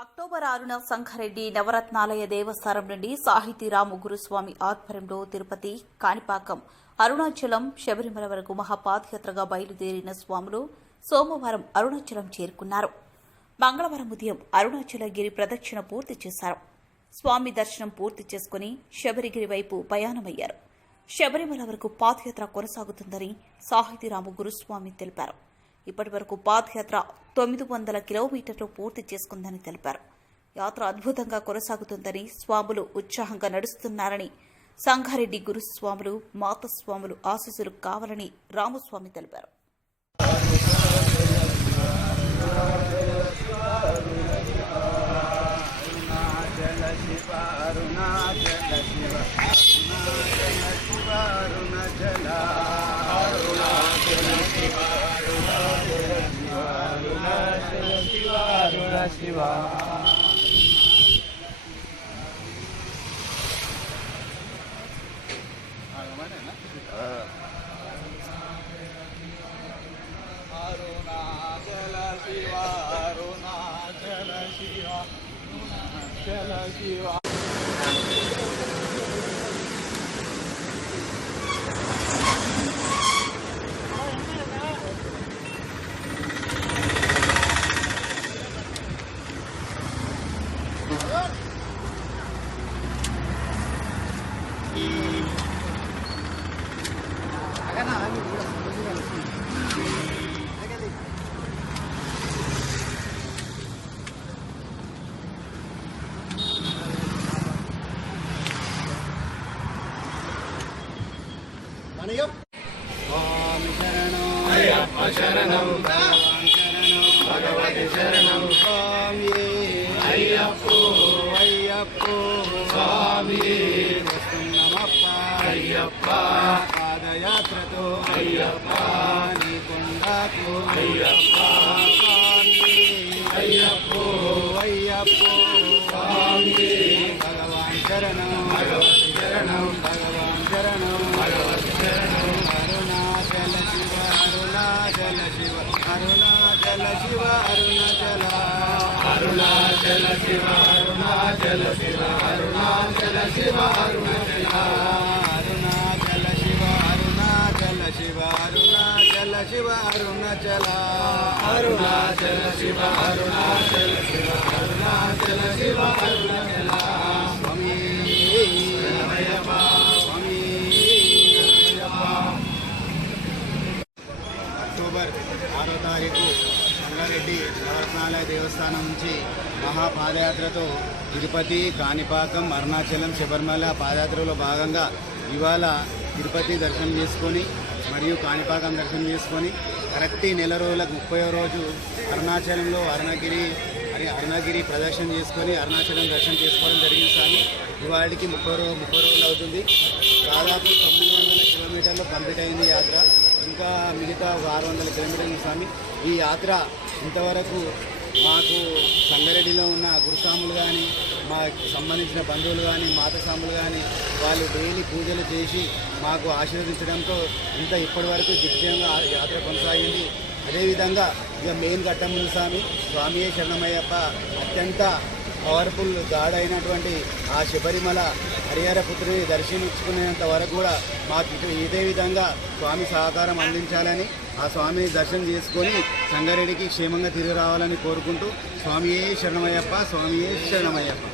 October ఆరున సంఖారెడ్డి నవరత్నాలయ దేవస్థానం నుండి సాహితీరాము గురుస్వామి ఆధ్వర్యంలో తిరుపతి కాణిపాకం అరుణాచలం శబరిమల వరకు మహాపాదయాత్రగా బయలుదేరిన స్వాములు సోమవారం అరుణాచలం చేరుకున్నారు. మంగళవారం ఉదయం అరుణాచలగిరి ప్రదక్షిణ పూర్తి చేశారు. స్వామి దర్శనం పూర్తి చేసుకుని శబరిగిరి వైపు ప్రయాణమయ్యారు. శబరిమల వరకు పాదయాత్ర కొనసాగుతుందని సాహితీరాము గురుస్వామి తెలిపారు. ఇప్పటి వరకు పాదయాత్ర తొమ్మిది వందల కిలోమీటర్లు పూర్తి చేసుకుందని తెలిపారు. యాత్ర అద్భుతంగా కొనసాగుతుందని స్వాములు ఉత్సాహంగా నడుస్తున్నారని సంగారెడ్డి గురుస్వాములు మాతస్వాములు ఆశీస్సులు కావాలని రామస్వామి తెలిపారు. అరుణాచల శివ అరుణాచల శివ అరుణాచల शिवा शिवा शिवा శివ అరుణాచల శివ అరుణాచల శివ అయ్యప్ప పాదయాత్రతో అయ్యప్ప నీ కొండకు అయ్యప్ప అయ్యప్పో అయ్యప్పో స్వామి. భగవాన్ చరణం భగవత్ చరణం భగవాన్ చరణం భగవత్ చరణం అరుణాచల శివ అరుణాచల శివ అరుణాచల శివ అరుణాచల. అరుణాచల శివ అరుణాచల శివ అరుణాచల శివ అరుణాచల. అరుణాచల శివ అరుణాచల శివ అరుణాచల శివ అరుణాచల స్వామి స్వామి అక్టోబర్ ఆరో తారీఖు సంగారెడ్డి నవరత్నాలయ దేవస్థానం నుంచి మహాపాదయాత్రతో తిరుపతి కాణిపాకం అరుణాచలం శబరిమల పాదయాత్రలో భాగంగా ఇవాళ తిరుపతి దర్శనం చేసుకొని మరియు కాణిపాకం దర్శనం చేసుకొని కరెక్ట్ నెల రోజులకు ముప్పై రోజు అరుణాచలంలో అరుణగిరి అని అరుణగిరి ప్రదర్శన చేసుకొని అరుణాచలం దర్శనం చేసుకోవడం జరిగింది కానీ ఇవాళకి ముప్పై రోజు ముప్పై రోజులు అవుతుంది. దాదాపు తొమ్మిది వందల కిలోమీటర్లు కంప్లీట్ అయింది యాత్ర. ఇంకా మిగతా ఆరు వందల కిలోమీటర్లు స్వామి ఈ యాత్ర ఇంతవరకు మాకు సంగారెడ్డిలో ఉన్న గురుస్వాములు కానీ మాకు సంబంధించిన బంధువులు కానీ మాతస్వాములు కానీ వాళ్ళు డైలీ పూజలు చేసి మాకు ఆశీర్వదించడంతో ఇంత ఇప్పటి వరకు దిగ్విజయంగా ఆ యాత్ర కొనసాగింది. అదేవిధంగా ఇక మెయిన్ ఘట్టముని స్వామి. స్వామియే శరణమయ్యప్ప. అత్యంత పవర్ఫుల్ గాడ్ అయినటువంటి ఆ శబరిమల హరిహర పుత్రుని దర్శించుకునేంత వరకు కూడా మాకు ఇదే విధంగా స్వామి సహకారం అందించాలని ఆ స్వామిని దర్శనం చేసుకొని సంగారెడ్డికి క్షేమంగా తిరిగి రావాలని కోరుకుంటూ స్వామియే శరణమయ్యప్ప స్వామియే శరణమయ్యప్ప.